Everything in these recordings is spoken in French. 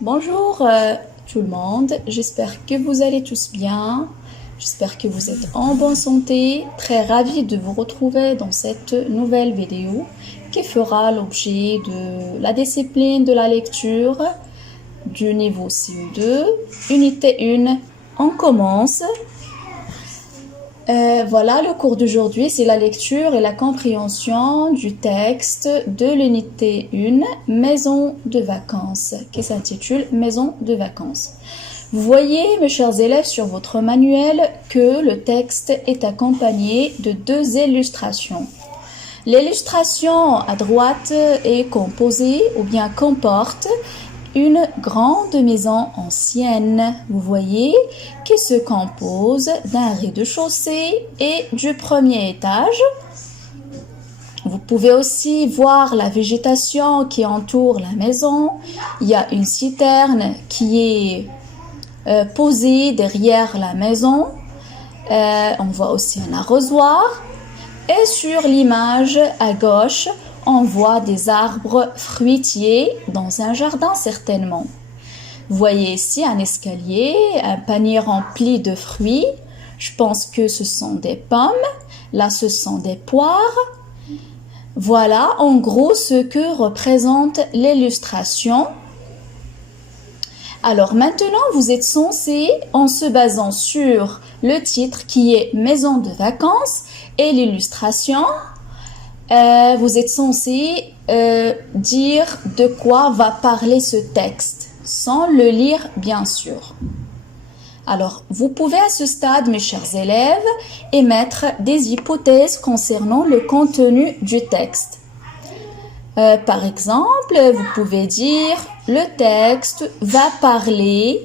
Bonjour tout le monde, j'espère que vous allez tous bien, j'espère que vous êtes en bonne santé, très ravi de vous retrouver dans cette nouvelle vidéo qui fera l'objet de la discipline de la lecture du niveau CE2, unité 1. On commence. Voilà, le cours d'aujourd'hui, c'est la lecture et la compréhension du texte de l'unité 1, Maison de vacances, qui s'intitule Maison de vacances. Vous voyez, mes chers élèves, sur votre manuel que le texte est accompagné de deux illustrations. L'illustration à droite est composée ou bien comporte une grande maison ancienne, vous voyez, qui se compose d'un rez-de-chaussée et du premier étage. Vous pouvez aussi voir la végétation qui entoure la maison. Il y a une citerne qui est posée derrière la maison. On voit aussi un arrosoir. Et sur l'image à gauche, on voit des arbres fruitiers dans un jardin certainement. Vous voyez ici un escalier, un panier rempli de fruits. Je pense que ce sont des pommes. Là, ce sont des poires. Voilà en gros ce que représente l'illustration. Alors maintenant, vous êtes censé, en se basant sur le titre qui est Maison de vacances et l'illustration, vous êtes censé dire de quoi va parler ce texte, sans le lire bien sûr. Alors, vous pouvez à ce stade, mes chers élèves, émettre des hypothèses concernant le contenu du texte. Par exemple, vous pouvez dire le texte va parler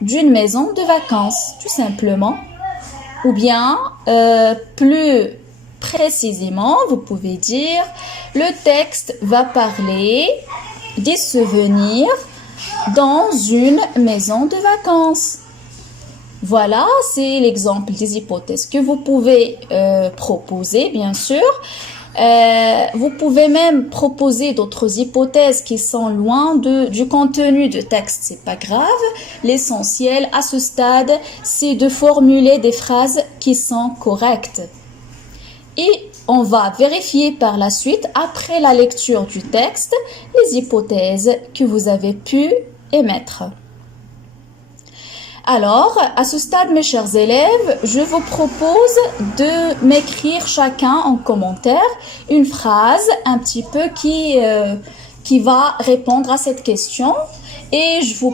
d'une maison de vacances, tout simplement. Ou bien, plus précisément, vous pouvez dire le texte va parler des souvenirs dans une maison de vacances. Voilà, c'est l'exemple des hypothèses que vous pouvez proposer, bien sûr. Vous pouvez même proposer d'autres hypothèses qui sont loin du contenu du texte, c'est pas grave. L'essentiel à ce stade, c'est de formuler des phrases qui sont correctes. Et on va vérifier par la suite, après la lecture du texte, les hypothèses que vous avez pu émettre. Alors, à ce stade, mes chers élèves, je vous propose de m'écrire chacun en commentaire une phrase un petit peu qui va répondre à cette question. Et je vous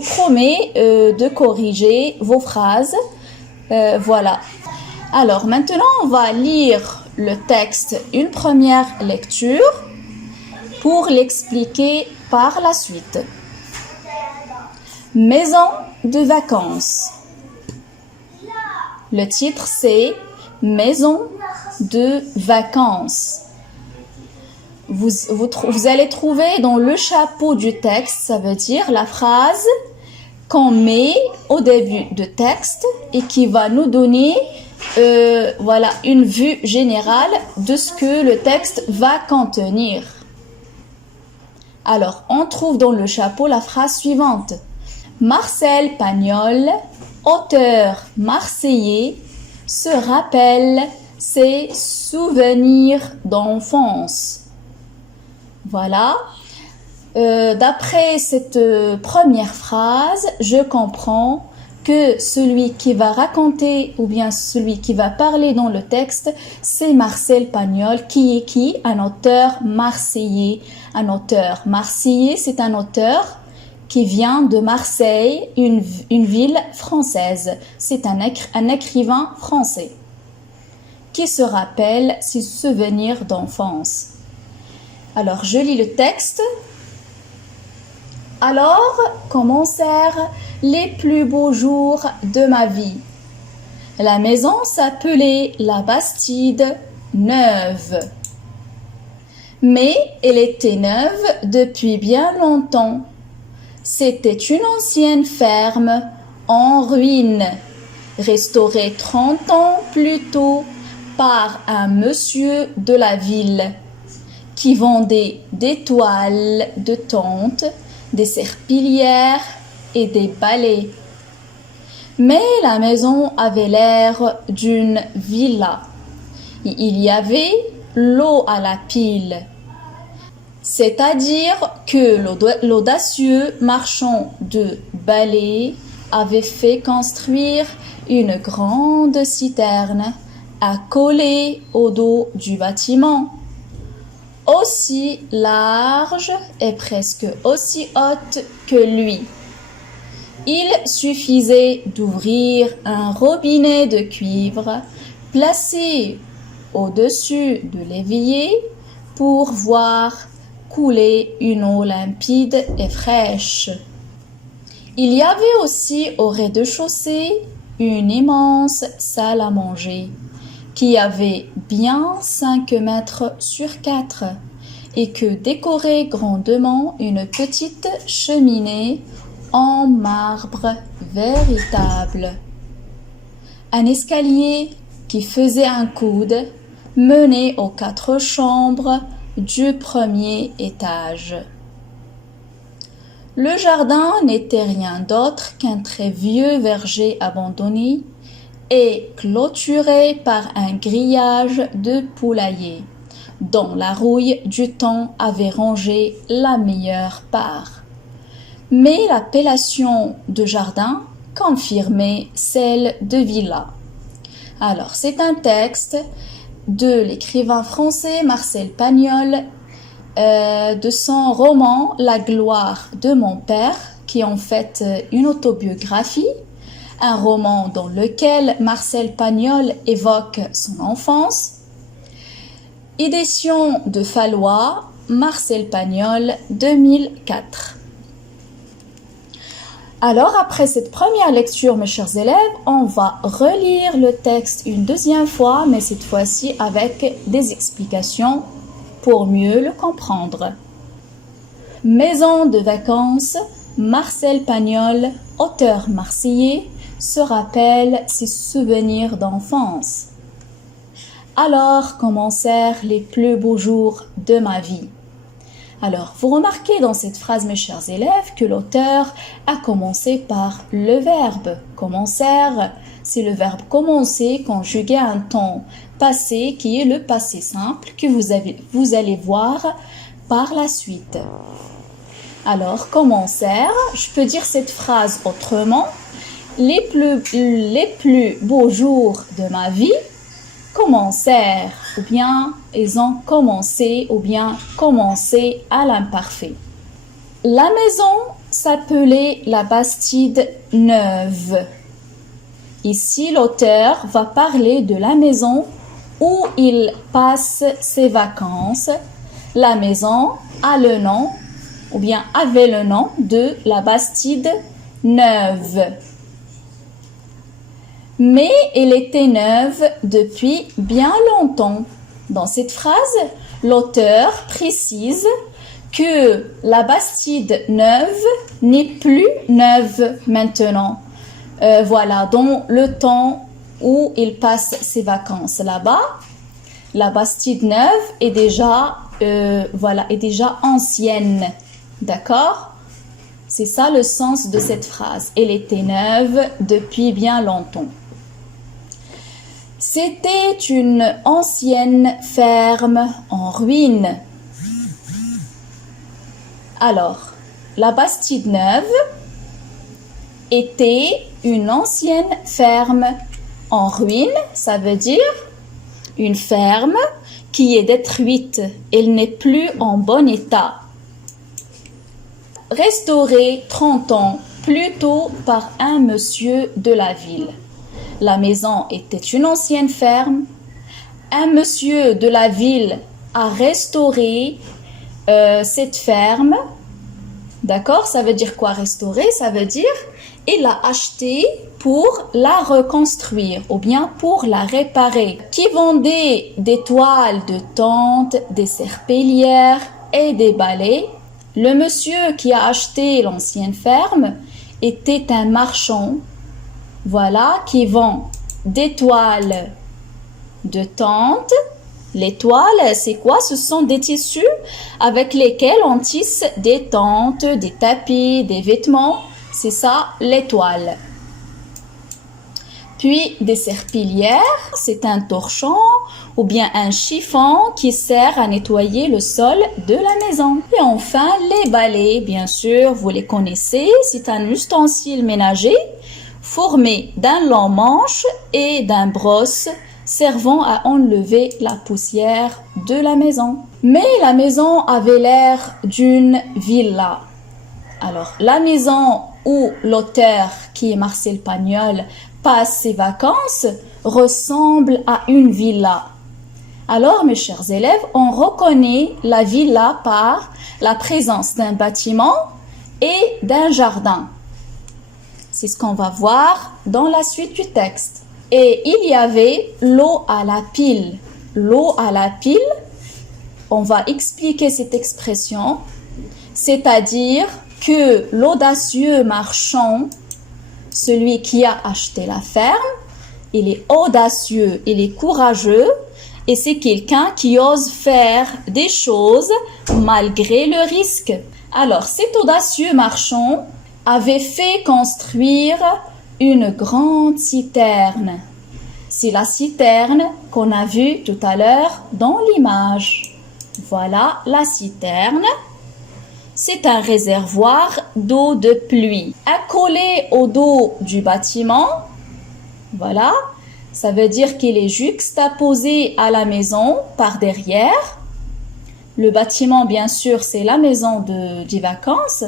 promets de corriger vos phrases. Voilà. Alors, maintenant, on va lire le texte une première lecture pour l'expliquer par la suite. Maison de vacances. Le titre c'est Maison de vacances. Vous allez trouver dans le chapeau du texte, ça veut dire la phrase qu'on met au début du texte et qui va nous donner voilà, une vue générale de ce que le texte va contenir. Alors, on trouve dans le chapeau la phrase suivante. Marcel Pagnol, auteur marseillais, se rappelle ses souvenirs d'enfance. Voilà. D'après cette première phrase, je comprends que celui qui va raconter ou bien celui qui va parler dans le texte, c'est Marcel Pagnol, qui est qui? Un auteur marseillais. Un auteur marseillais, c'est un auteur qui vient de Marseille, une ville française. C'est un écrivain français qui se rappelle ses souvenirs d'enfance. Alors, je lis le texte. Alors commencèrent les plus beaux jours de ma vie. La maison s'appelait la Bastide Neuve. Mais elle était neuve depuis bien longtemps. C'était une ancienne ferme en ruine, restaurée 30 ans plus tôt par un monsieur de la ville qui vendait des toiles de tente, des serpillières et des balais. Mais la maison avait l'air d'une villa. Il y avait l'eau à la pile. C'est-à-dire que l'audacieux marchand de balais avait fait construire une grande citerne accolée au dos du bâtiment, aussi large et presque aussi haute que lui. Il suffisait d'ouvrir un robinet de cuivre placé au-dessus de l'évier pour voir couler une eau limpide et fraîche. Il y avait aussi au rez-de-chaussée une immense salle à manger qui avait bien 5 mètres sur 4 et que décorait grandement une petite cheminée en marbre véritable. Un escalier qui faisait un coude menait aux 4 chambres du premier étage. Le jardin n'était rien d'autre qu'un très vieux verger abandonné et clôturé par un grillage de poulailler, dont la rouille du temps avait rongé la meilleure part. Mais l'appellation de jardin confirmait celle de villa. Alors, c'est un texte de l'écrivain français Marcel Pagnol, de son roman La gloire de mon père, qui est en fait une autobiographie, un roman dans lequel Marcel Pagnol évoque son enfance. Édition de Fallois, Marcel Pagnol, 2004. Alors, après cette première lecture, mes chers élèves, on va relire le texte une deuxième fois, mais cette fois-ci avec des explications pour mieux le comprendre. Maison de vacances, Marcel Pagnol, auteur marseillais, se rappelle ses souvenirs d'enfance. Alors commencèrent les plus beaux jours de ma vie. Alors, vous remarquez dans cette phrase, mes chers élèves, que l'auteur a commencé par le verbe. Commencèrent, c'est le verbe commencer conjugué à un temps passé qui est le passé simple que vous allez voir par la suite. Alors, commencèrent, je peux dire cette phrase autrement. Les plus beaux jours de ma vie commencèrent, ou bien ils ont commencé, ou bien commencé à l'imparfait. La maison s'appelait la Bastide Neuve. Ici, l'auteur va parler de la maison où il passe ses vacances. La maison a le nom, ou bien avait le nom de la Bastide Neuve. Mais elle était neuve depuis bien longtemps. Dans cette phrase, l'auteur précise que la Bastide Neuve n'est plus neuve maintenant. Voilà, dans le temps où il passe ses vacances là-bas, la Bastide Neuve est déjà ancienne. D'accord ? C'est ça le sens de cette phrase. Elle était neuve depuis bien longtemps. C'était une ancienne ferme en ruine. Alors, la Bastide Neuve était une ancienne ferme en ruine, ça veut dire une ferme qui est détruite, elle n'est plus en bon état. Restaurée 30 ans plus tôt par un monsieur de la ville. La maison était une ancienne ferme. Un monsieur de la ville a restauré cette ferme. D'accord? Ça veut dire quoi restaurer? Ça veut dire il l'a achetée pour la reconstruire ou bien pour la réparer. Qui vendait des toiles de tente, des serpillières et des balais. Le monsieur qui a acheté l'ancienne ferme était un marchand, voilà, qui vend des toiles de tente, L'étoile, c'est quoi? Ce sont des tissus avec lesquels on tisse des tentes, des tapis, des vêtements. C'est ça, l'étoile. Puis des serpillières, c'est un torchon ou bien un chiffon qui sert à nettoyer le sol de la maison. Et enfin, les balais, bien sûr, vous les connaissez, c'est un ustensile ménager formé d'un long manche et d'un brosse servant à enlever la poussière de la maison. Mais la maison avait l'air d'une villa. Alors, la maison où l'auteur, qui est Marcel Pagnol, passe ses vacances ressemble à une villa. Alors, mes chers élèves, on reconnaît la villa par la présence d'un bâtiment et d'un jardin. C'est ce qu'on va voir dans la suite du texte. Et il y avait l'eau à la pile. L'eau à la pile, on va expliquer cette expression, c'est-à-dire que l'audacieux marchand, celui qui a acheté la ferme, il est audacieux, il est courageux et c'est quelqu'un qui ose faire des choses malgré le risque. Alors, cet audacieux marchand avait fait construire une grande citerne. C'est la citerne qu'on a vue tout à l'heure dans l'image. Voilà la citerne. C'est un réservoir d'eau de pluie. Accolé au dos du bâtiment, voilà, ça veut dire qu'il est juxtaposé à la maison par derrière. Le bâtiment, bien sûr, c'est la maison des vacances.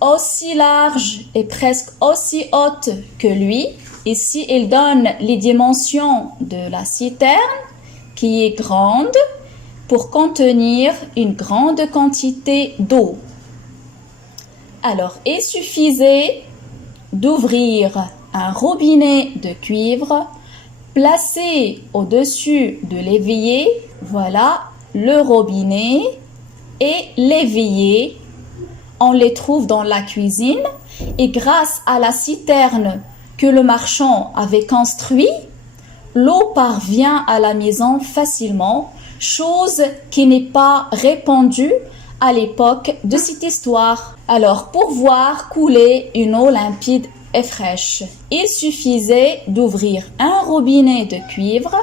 Aussi large et presque aussi haute que lui. Ici, il donne les dimensions de la citerne qui est grande pour contenir une grande quantité d'eau. Alors, il suffisait d'ouvrir un robinet de cuivre placé au-dessus de l'évier. Voilà, le robinet et l'évier. On les trouve dans la cuisine et grâce à la citerne que le marchand avait construite, l'eau parvient à la maison facilement, chose qui n'est pas répandue à l'époque de cette histoire. Alors, pour voir couler une eau limpide et fraîche, il suffisait d'ouvrir un robinet de cuivre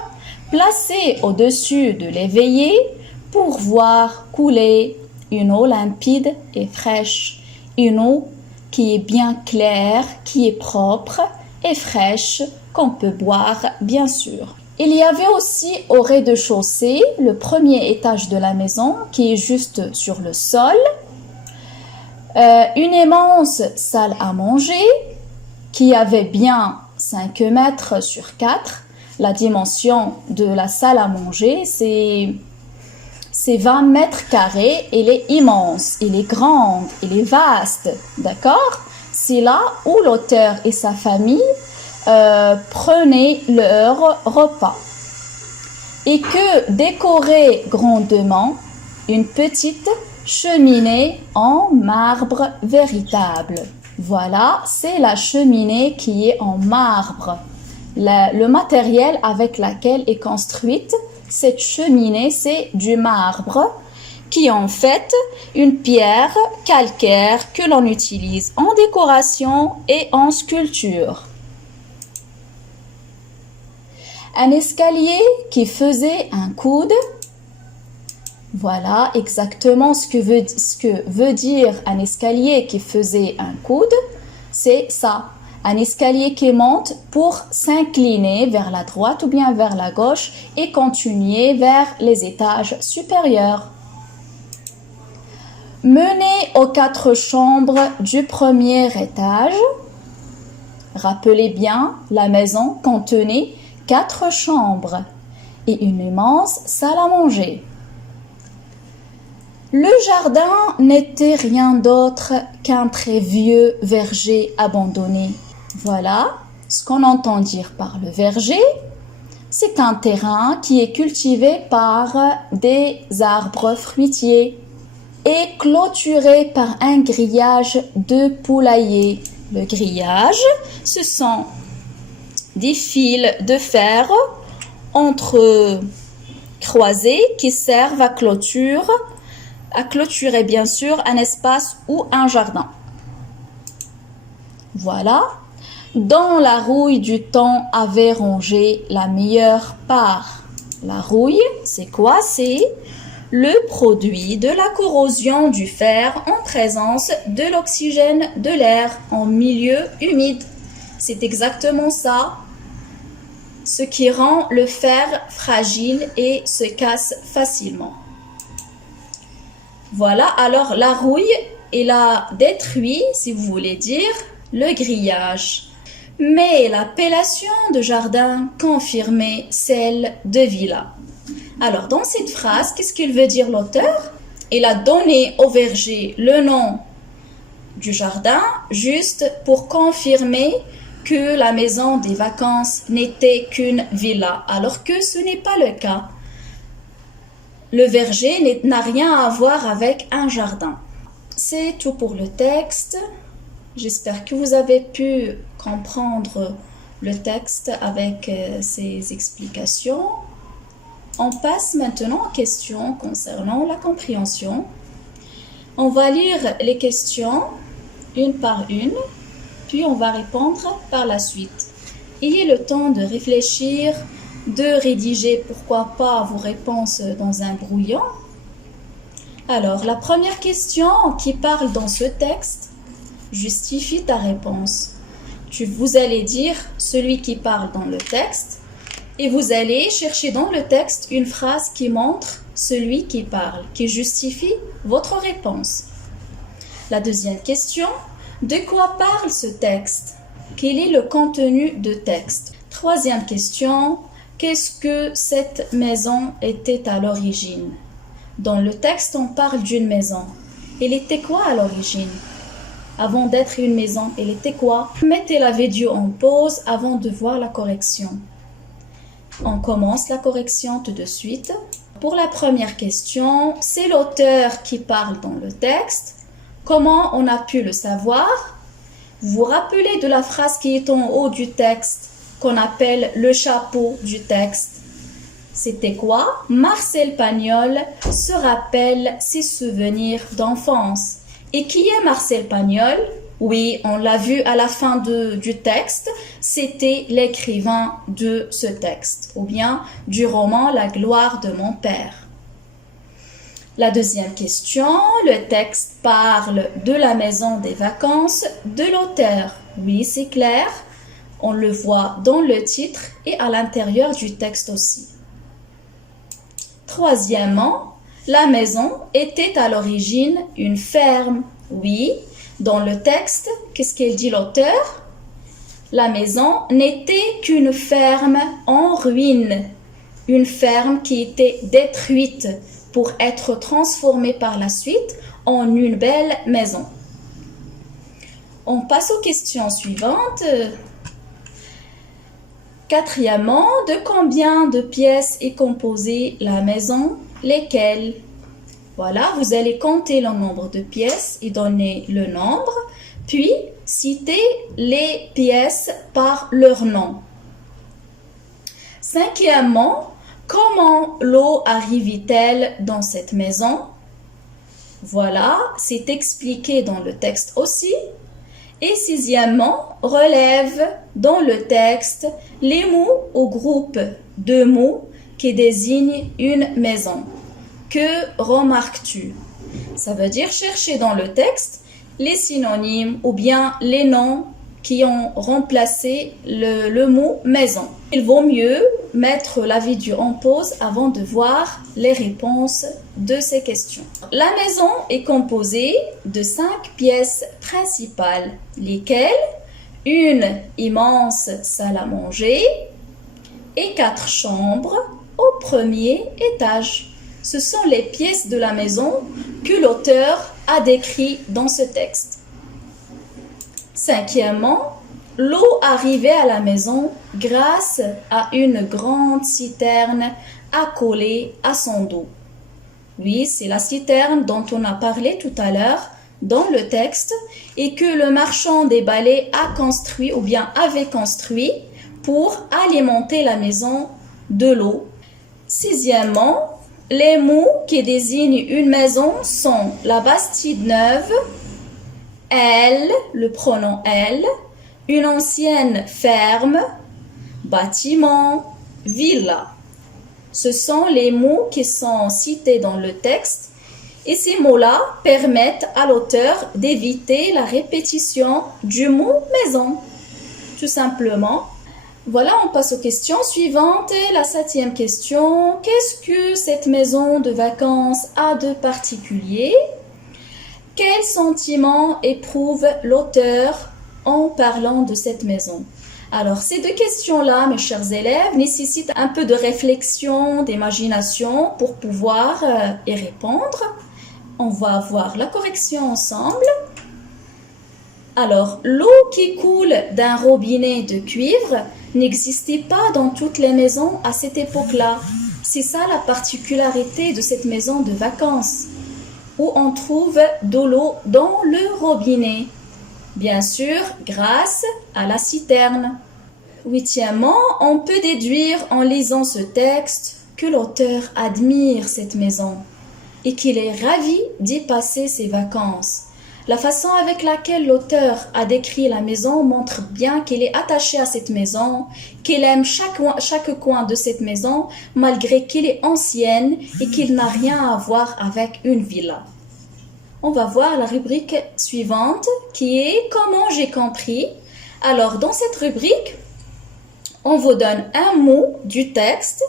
placé au-dessus de l'évier pour voir couler une eau limpide et fraîche, une eau qui est bien claire, qui est propre et fraîche, qu'on peut boire, bien sûr. Il y avait aussi au rez-de-chaussée, le premier étage de la maison, qui est juste sur le sol, une immense salle à manger, qui avait bien 5 mètres sur 4. La dimension de la salle à manger, c'est 20 mètres carrés, il est immense, il est grand, il est vaste, d'accord? C'est là où l'auteur et sa famille prenaient leur repas. Et que décorait grandement une petite cheminée en marbre véritable. Voilà, c'est la cheminée qui est en marbre. Le matériel avec lequel est construite cette cheminée, c'est du marbre, qui est en fait une pierre calcaire que l'on utilise en décoration et en sculpture. Un escalier qui faisait un coude. Voilà exactement ce que veut dire un escalier qui faisait un coude. C'est ça. Un escalier qui monte pour s'incliner vers la droite ou bien vers la gauche et continuer vers les étages supérieurs. Menez aux 4 chambres du premier étage. Rappelez bien, la maison contenait 4 chambres et une immense salle à manger. Le jardin n'était rien d'autre qu'un très vieux verger abandonné. Voilà ce qu'on entend dire par le verger. C'est un terrain qui est cultivé par des arbres fruitiers et clôturé par un grillage de poulailler. Le grillage, ce sont des fils de fer entre croisées qui servent à clôturer bien sûr un espace ou un jardin. Voilà. Dans la rouille du temps avait rongé la meilleure part. La rouille, c'est quoi? C'est le produit de la corrosion du fer en présence de l'oxygène de l'air en milieu humide. C'est exactement ça, ce qui rend le fer fragile et se casse facilement. Voilà, alors la rouille, elle a détruit, si vous voulez dire, le grillage. Mais l'appellation de jardin confirmait celle de villa. Alors, dans cette phrase, qu'est-ce qu'il veut dire l'auteur? Il a donné au verger le nom du jardin juste pour confirmer que la maison des vacances n'était qu'une villa, alors que ce n'est pas le cas. Le verger n'a rien à voir avec un jardin. C'est tout pour le texte. J'espère que vous avez pu comprendre le texte avec ces explications. On passe maintenant aux questions concernant la compréhension. On va lire les questions une par une, puis on va répondre par la suite. Ayez le temps de réfléchir, de rédiger, pourquoi pas, vos réponses dans un brouillon. Alors, la première question qui parle dans ce texte, justifie ta réponse. Vous allez dire celui qui parle dans le texte et vous allez chercher dans le texte une phrase qui montre celui qui parle, qui justifie votre réponse. La deuxième question, de quoi parle ce texte? Quel est le contenu de texte? Troisième question, qu'est-ce que cette maison était à l'origine? Dans le texte, on parle d'une maison. Elle était quoi à l'origine? Avant d'être une maison, elle était quoi? Mettez la vidéo en pause avant de voir la correction. On commence la correction tout de suite. Pour la première question, c'est l'auteur qui parle dans le texte. Comment on a pu le savoir? Vous vous rappelez de la phrase qui est en haut du texte, qu'on appelle le chapeau du texte. C'était quoi? Marcel Pagnol se rappelle ses souvenirs d'enfance. Et qui est Marcel Pagnol? Oui, on l'a vu à la fin du texte, c'était l'écrivain de ce texte, ou bien du roman La gloire de mon père. La deuxième question, le texte parle de la maison des vacances de l'auteur. Oui, c'est clair, on le voit dans le titre et à l'intérieur du texte aussi. Troisièmement, la maison était à l'origine une ferme. Oui, dans le texte, qu'est-ce qu'il dit l'auteur? La maison n'était qu'une ferme en ruine, une ferme qui était détruite pour être transformée par la suite en une belle maison. On passe aux questions suivantes. Quatrièmement, de combien de pièces est composée la maison? Lesquelles? Voilà, vous allez compter le nombre de pièces et donner le nombre, puis citer les pièces par leur nom. Cinquièmement, comment l'eau arrive-t-elle dans cette maison? Voilà, c'est expliqué dans le texte aussi. Et sixièmement, relève dans le texte les mots au groupe de mots qui désignent une maison. Que remarques-tu? Ça veut dire chercher dans le texte les synonymes ou bien les noms qui ont remplacé le mot maison. Il vaut mieux mettre la vidéo en pause avant de voir les réponses de ces questions. La maison est composée de 5 pièces principales, lesquelles une immense salle à manger et 4 chambres au premier étage. Ce sont les pièces de la maison que l'auteur a décrites dans ce texte. Cinquièmement, l'eau arrivait à la maison grâce à une grande citerne accolée à son dos. Oui, c'est la citerne dont on a parlé tout à l'heure dans le texte et que le marchand des balais a construit ou bien avait construit pour alimenter la maison de l'eau. Sixièmement, les mots qui désignent une maison sont la Bastide neuve, elle, le pronom elle, une ancienne ferme, bâtiment, villa. Ce sont les mots qui sont cités dans le texte et ces mots-là permettent à l'auteur d'éviter la répétition du mot maison. Tout simplement. Voilà, on passe aux questions suivantes. Et la 7e question, qu'est-ce que cette maison de vacances a de particulier? Quel sentiment éprouve l'auteur en parlant de cette maison? Alors, ces deux questions-là, mes chers élèves, nécessitent un peu de réflexion, d'imagination pour pouvoir y répondre. On va voir la correction ensemble. Alors, l'eau qui coule d'un robinet de cuivre n'existait pas dans toutes les maisons à cette époque-là. C'est ça la particularité de cette maison de vacances, où on trouve de l'eau dans le robinet. Bien sûr, grâce à la citerne. Huitièmement, on peut déduire en lisant ce texte que l'auteur admire cette maison et qu'il est ravi d'y passer ses vacances. La façon avec laquelle l'auteur a décrit la maison montre bien qu'il est attaché à cette maison, qu'il aime chaque coin de cette maison, malgré qu'elle est ancienne et qu'il n'a rien à voir avec une villa. On va voir la rubrique suivante qui est « Comment j'ai compris ?» Alors, dans cette rubrique, on vous donne un mot du texte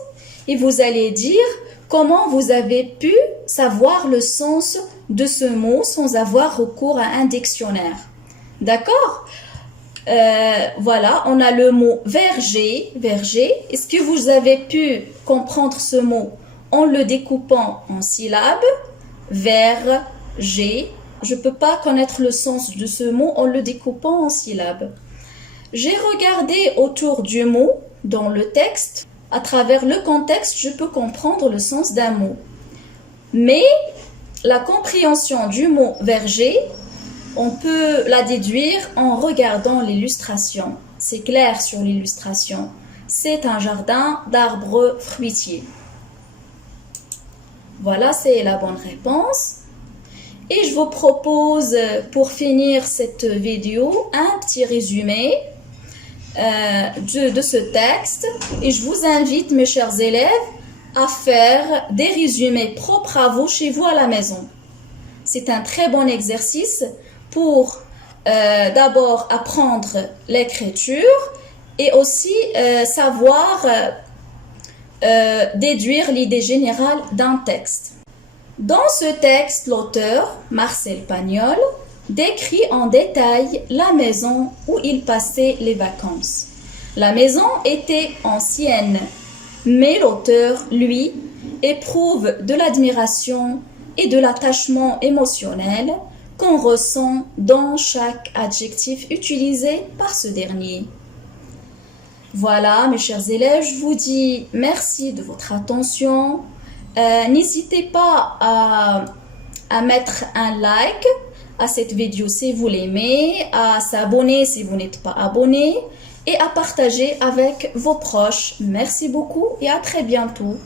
et vous allez dire comment vous avez pu savoir le sens de ce mot sans avoir recours à un dictionnaire. D'accord? Voilà, on a le mot verger, verger. Est-ce que vous avez pu comprendre ce mot en le découpant en syllabes? Verger. Je ne peux pas connaître le sens de ce mot en le découpant en syllabes. J'ai regardé autour du mot dans le texte. À travers le contexte, je peux comprendre le sens d'un mot. Mais la compréhension du mot verger, on peut la déduire en regardant l'illustration. C'est clair sur l'illustration. C'est un jardin d'arbres fruitiers. Voilà, c'est la bonne réponse. Et je vous propose, pour finir cette vidéo, un petit résumé de ce texte. Et je vous invite, mes chers élèves, à faire des résumés propres à vous chez vous à la maison. C'est un très bon exercice pour d'abord apprendre l'écriture et aussi savoir déduire l'idée générale d'un texte. Dans ce texte, l'auteur, Marcel Pagnol, décrit en détail la maison où il passait les vacances. La maison était ancienne, mais l'auteur, lui, éprouve de l'admiration et de l'attachement émotionnel qu'on ressent dans chaque adjectif utilisé par ce dernier. Voilà, mes chers élèves, je vous dis merci de votre attention. N'hésitez pas à mettre un like à cette vidéo si vous l'aimez, à s'abonner si vous n'êtes pas abonné et à partager avec vos proches. Merci beaucoup et à très bientôt.